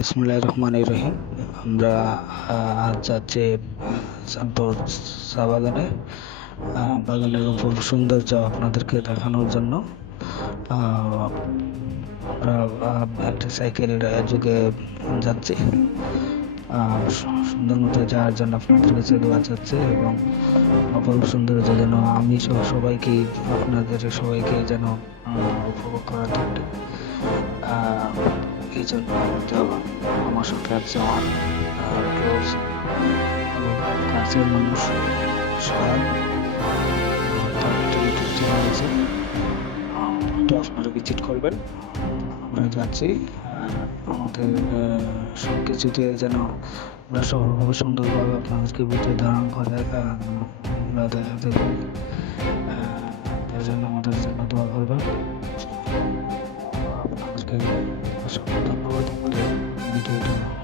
বিসমুল্লাহ রহমান রহিম। আমরা আজ যাচ্ছি চা বাগানে। বাগানের খুব সৌন্দর্য আপনাদেরকে দেখানোর জন্য। একটা সাইকেল যুগে যাচ্ছি। সুন্দর মতো যাওয়ার জন্য আপনাদের কাছে দোয়া চাচ্ছে এবং অপরূপ সৌন্দর্য যেন আমি সহ সবাইকে, আপনাদের সবাইকে যেন উপভোগ করাতে এই জন্য আমার সাথে আছে আমার কাছের মানুষ আহ, তো আপনারা ভিজিট করবেন। আমরা যাচ্ছি। আমাদের সব কিছুতে যেন আমরা সফলভাবে সুন্দরভাবে আপনাদেরকে ভিডিও ধারণ করে আমরা দেখাতে তার জন্য আমাদের জন্য দোয়া করবেন। আপনাদেরকে অসংখ্য ধন্যবাদ আমাদের ভিডিওটা দেখার জন্য সবাইকে অসংখ্য ধন্যবাদ আমার জন্য